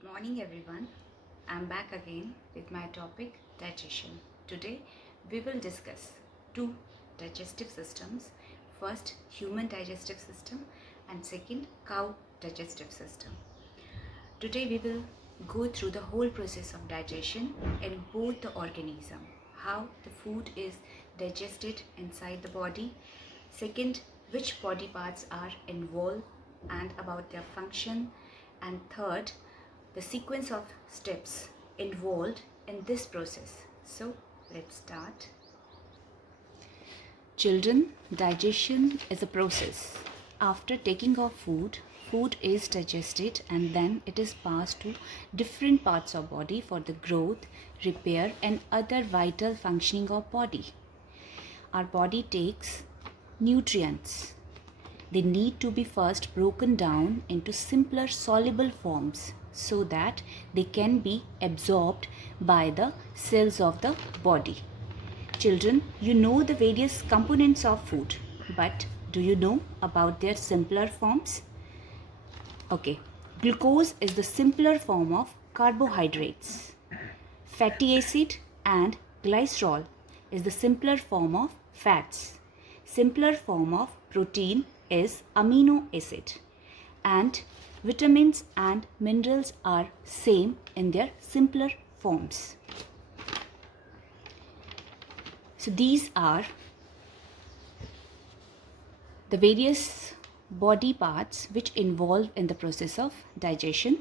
Good morning everyone. I'm back again with my topic digestion. Today we will discuss two digestive systems. First, human digestive system and second, cow digestive system. Today we will go through the whole process of digestion in both the organism, how the food is digested inside the body. Second, which body parts are involved and about their function. And third, the sequence of steps involved in this process. So let's start. Children, digestion is a process. After taking of food, food is digested and then it is passed to different parts of body for the growth, repair and other vital functioning of body. Our body takes nutrients. They need to be first broken down into simpler soluble forms so that they can be absorbed by the cells of the body. Children, you know the various components of food, but do you know about their simpler forms? Okay, glucose is the simpler form of carbohydrates. Fatty acid and glycerol is the simpler form of fats. Simpler form of protein is amino acid, and vitamins and minerals are same in their simpler forms. So these are the various body parts which involve in the process of digestion.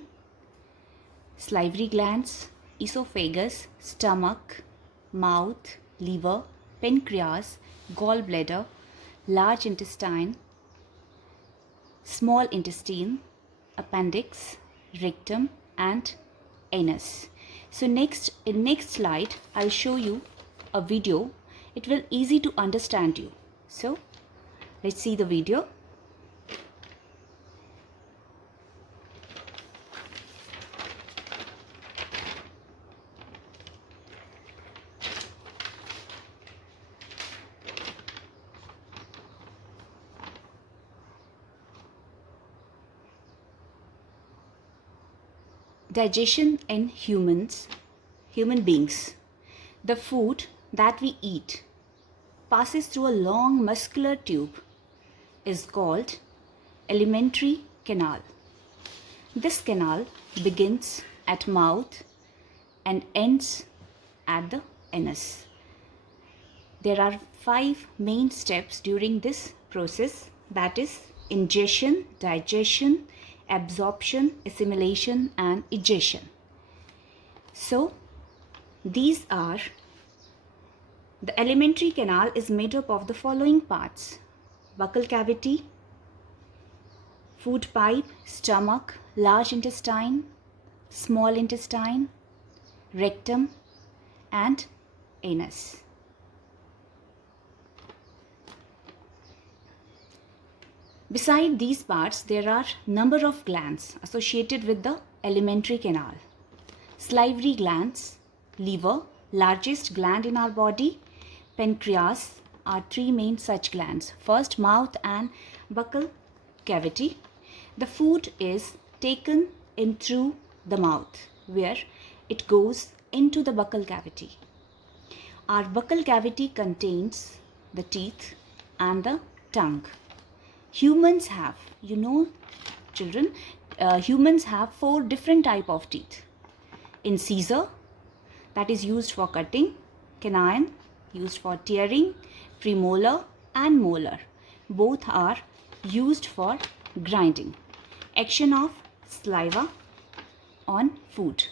Salivary glands, esophagus, stomach, mouth, liver, pancreas, gallbladder, large intestine, small intestine, appendix, rectum and anus. So in next slide I'll show you a video. It will easy to understand you. So let's see the video. Digestion in human beings. The food that we eat passes through a long muscular tube is called alimentary canal. This canal begins at mouth and ends at the anus. There are 5 main steps during this process, that is ingestion, digestion, absorption, assimilation and egestion. So these are the alimentary canal is made up of the following parts: buccal cavity, food pipe, stomach, large intestine, small intestine, rectum and anus. Beside these parts, there are number of glands associated with the alimentary canal. Salivary glands, liver, largest gland in our body, pancreas are 3 main such glands. First, mouth and buccal cavity. The food is taken in through the mouth where it goes into the buccal cavity. Our buccal cavity contains the teeth and the tongue. Humans have, children, humans have 4 different type of teeth. Incisor, that is used for cutting, canine, used for tearing, premolar and molar, both are used for grinding. Action of saliva on food.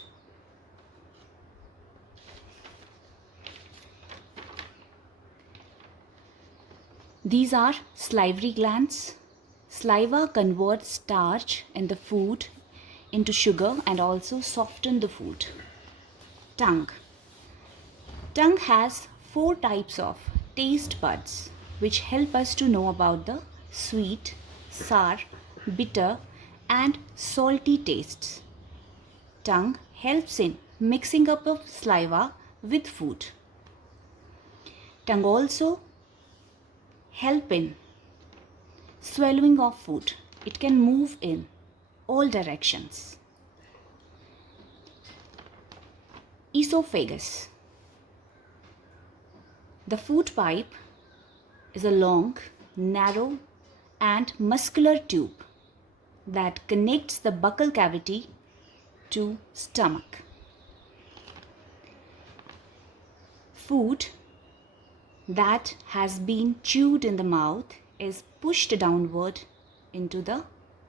These are salivary glands. Saliva converts starch in the food into sugar and also soften the food. Tongue. Tongue has 4 types of taste buds which help us to know about the sweet, sour, bitter and salty tastes. Tongue helps in mixing up of saliva with food. Tongue also help in swallowing of food. It can move in all directions. Esophagus. The food pipe is a long, narrow and muscular tube that connects the buccal cavity to stomach. Food that has been chewed in the mouth is pushed downward into the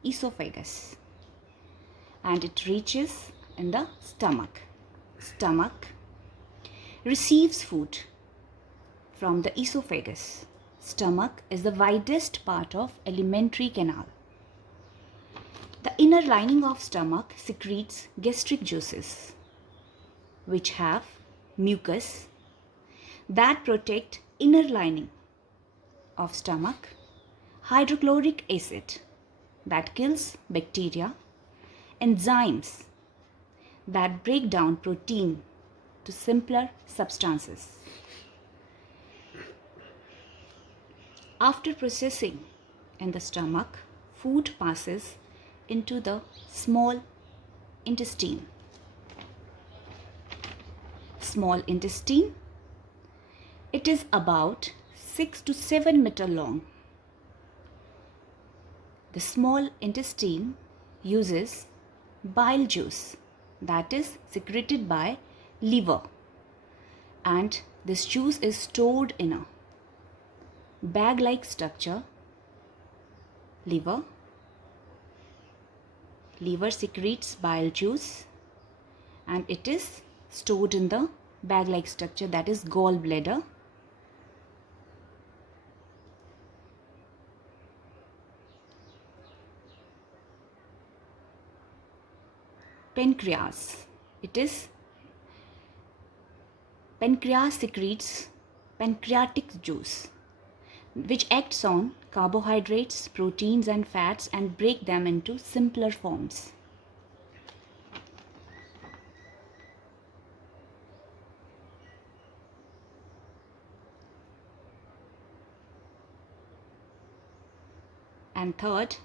esophagus and it reaches in the stomach. Stomach receives food from the esophagus. Stomach is the widest part of alimentary canal. The inner lining of stomach secretes gastric juices which have mucus that protect inner lining of stomach, hydrochloric acid that kills bacteria, enzymes that break down protein to simpler substances. After processing in the stomach, food passes into the small intestine. Small intestine, it is about 6 to 7 meters long. The small intestine uses bile juice that is secreted by liver, and this juice is stored in a bag-like structure. Liver secretes bile juice and it is stored in the bag-like structure, that is gallbladder. Pancreas. Pancreas secretes pancreatic juice which acts on carbohydrates, proteins and fats and break them into simpler forms. And third,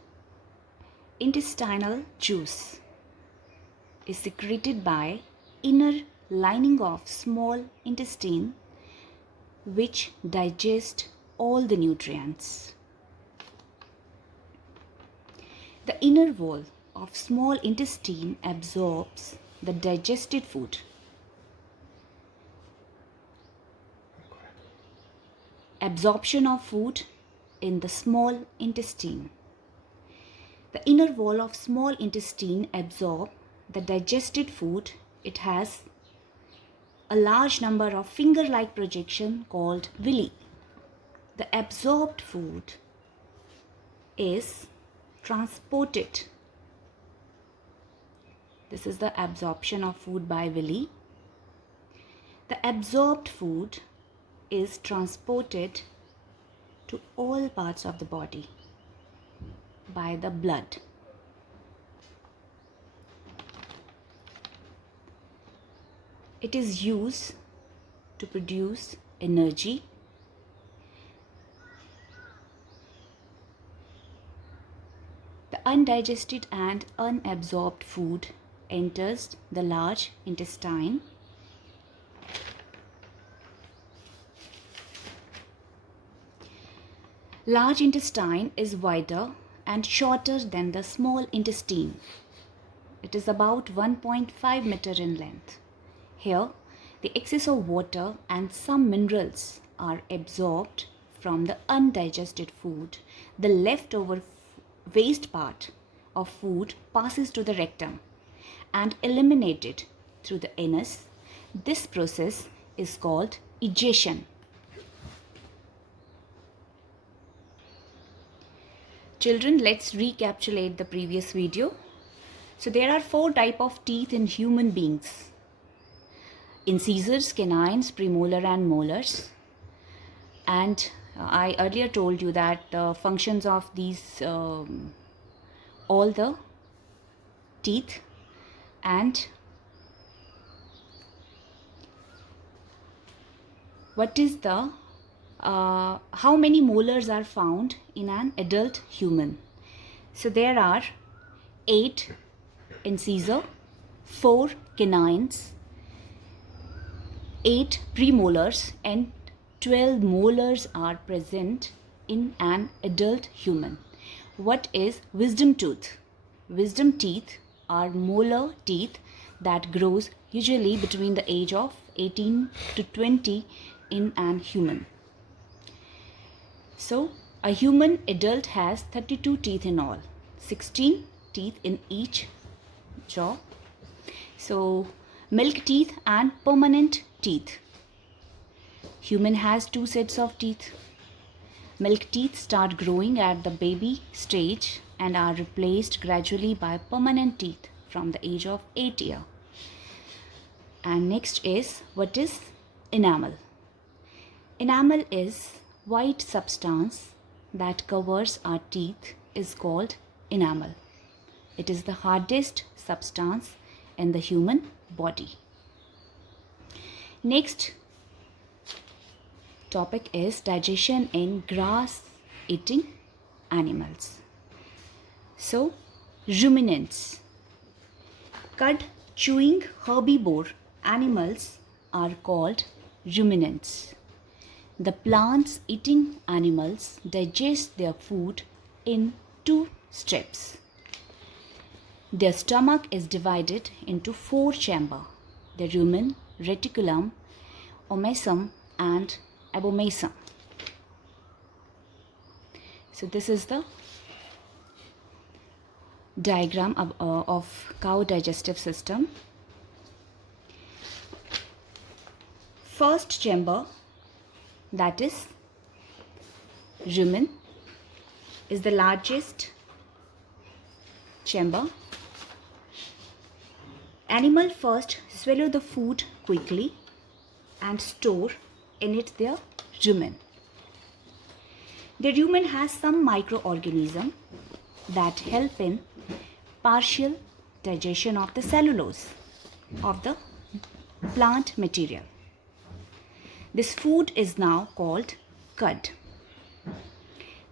intestinal juice is secreted by inner lining of small intestine which digest all the nutrients. The inner wall of small intestine absorbs the digested food. Absorption of food in the small intestine. The inner wall of small intestine absorbs the digested food. It has a large number of finger-like projection called villi. The absorbed food is transported. This is the absorption of food by villi. The absorbed food is transported to all parts of the body by the blood. It is used to produce energy. The undigested and unabsorbed food enters the large intestine. Large intestine is wider and shorter than the small intestine. It is about 1.5 meters in length. Here, the excess of water and some minerals are absorbed from the undigested food. The leftover waste part of food passes to the rectum and eliminated through the anus. This process is called egestion. Children, let's recapitulate the previous video. So there are 4 types of teeth in human beings: incisors, canines, premolar and molars. And I earlier told you that the functions of these all the teeth, and what is the how many molars are found in an adult human. So there are 8 incisor, 4 canines, 8 premolars and 12 molars are present in an adult human. What is wisdom tooth? Wisdom teeth are molar teeth that grows usually between the age of 18 to 20 in an human. So, a human adult has 32 teeth in all, 16 teeth in each jaw. So, milk teeth and permanent teeth. Human has 2 sets of teeth. Milk teeth start growing at the baby stage and are replaced gradually by permanent teeth from the age of 8 years. And next is, what is enamel? Enamel is white substance that covers our teeth is called enamel. It is the hardest substance in the human body. Next topic is digestion in grass eating animals. So, ruminants. Cud chewing herbivore animals are called ruminants. The plants eating animals digest their food in 2 steps. Their stomach is divided into 4 chambers: the rumen, reticulum, omasum and abomasum. So this is the diagram of cow digestive system. First chamber, that is rumen, is the largest chamber. Animal first swallow the food quickly and store in it their rumen. The rumen has some microorganisms that help in partial digestion of the cellulose of the plant material. This food is now called cud.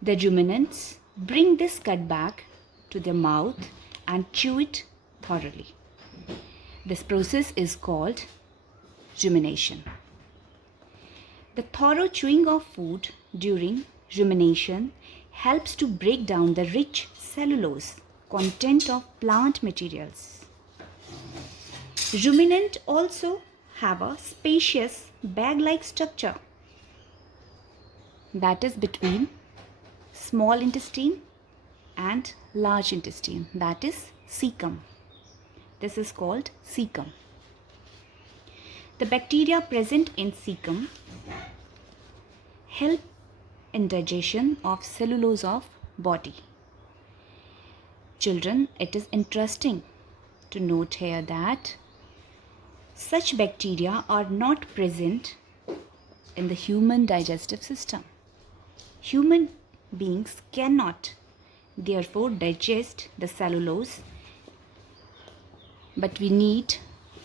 The ruminants bring this cud back to their mouth and chew it thoroughly. This process is called rumination. The thorough chewing of food during rumination helps to break down the rich cellulose content of plant materials. Ruminants also have a spacious bag-like structure that is between small intestine and large intestine, that is cecum. This is called cecum. The bacteria present in cecum help in digestion of cellulose of body. Children, it is interesting to note here that such bacteria are not present in the human digestive system. Human beings cannot therefore digest the cellulose, but we need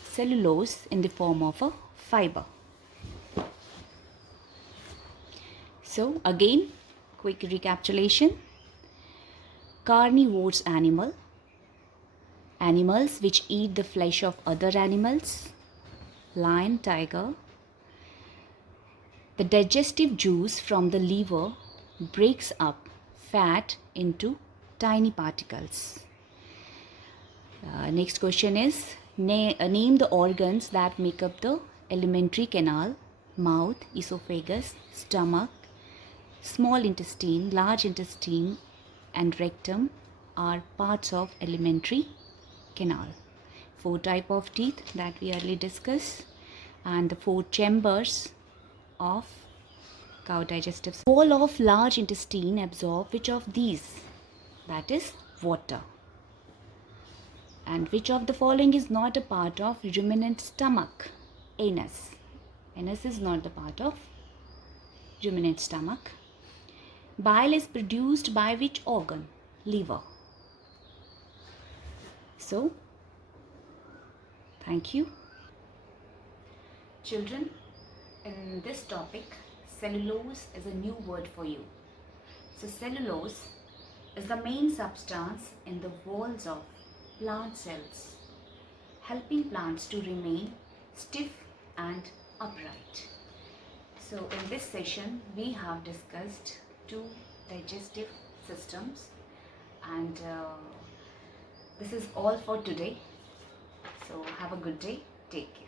cellulose in the form of a fiber. So again, quick recapitulation. Carnivores animals which eat the flesh of other animals, lion, tiger. The digestive juice from the liver breaks up fat into tiny particles. Next question is, name the organs that make up the alimentary canal. Mouth, esophagus, stomach, small intestine, large intestine and rectum are parts of alimentary canal. 4 types of teeth that we earlier discussed, and the 4 chambers of cow digestive system. Wall of large intestine absorb which of these? That is water. And which of the following is not a part of ruminant stomach? Anus. Anus is not the part of ruminant stomach. Bile is produced by which organ? Liver. So, thank you. Children, in this topic, cellulose is a new word for you. So, cellulose is the main substance in the walls of plant cells, helping plants to remain stiff and upright. So in this session we have discussed two digestive systems, and this is all for today. So have a good day. Take care.